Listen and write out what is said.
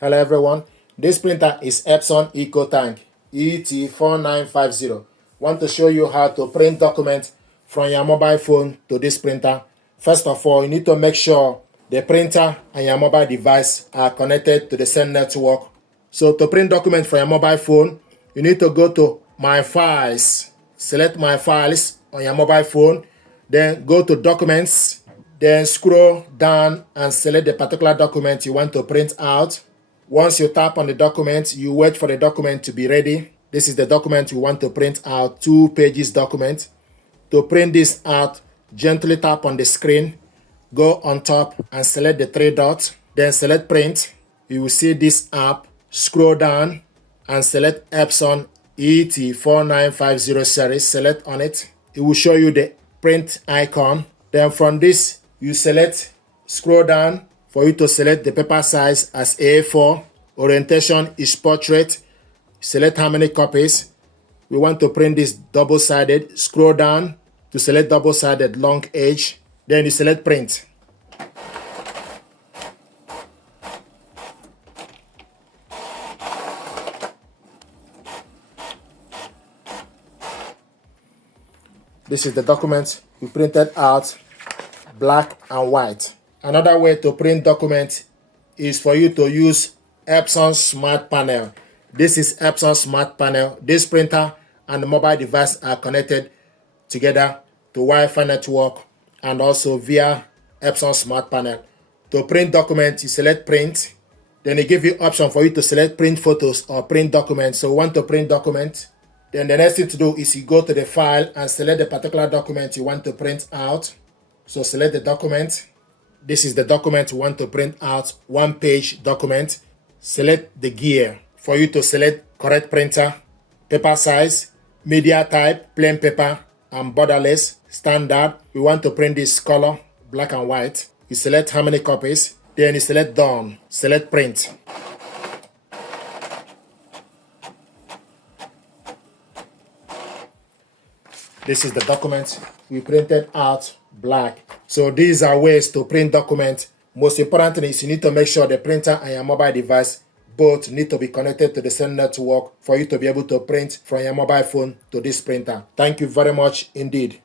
Hello everyone, this printer is Epson EcoTank ET-4950. Want to show you how to print documents from your mobile phone to this printer. First of all, you need to make sure the printer and your mobile device are connected to the same network. So to print documents from your mobile phone, you need to go to My Files, select My Files on your mobile phone, then go to Documents, then scroll down and select the particular document you want to print out. Once you tap on the document, you wait for the document to be ready. This is the document you want to print out, 2 pages document. To print this out, gently tap on the screen, go on top and select the 3 dots, then select print. You will see this app, scroll down and select Epson ET-4950 series, select on it. It will show you the print icon. Then from this, you scroll down for you to select the paper size as A4. Orientation is portrait. Select how many copies. We want to print this double-sided. Scroll down to select double-sided long edge. Then you select print. This is the document we printed out, black and white. Another way to print documents is for you to use Epson Smart Panel. This is Epson Smart Panel. This printer and the mobile device are connected together to Wi-Fi network and also via Epson Smart Panel. To print documents, you select print. Then it gives you option for you to select print photos or print documents. So you want to print documents. Then the next thing to do is you go to the file and select the particular document you want to print out. So select the document. This is the document you want to print out, 1-page document. Select the gear for you to select correct printer, paper size, media type, plain paper, and borderless, standard. We want to print this color, black and white. You select how many copies, then you select done, select print. This is the document we printed out, black. So these are ways to print documents. Most importantly is you need to make sure the printer and your mobile device both need to be connected to the same network for you to be able to print from your mobile phone to this printer. Thank you very much indeed.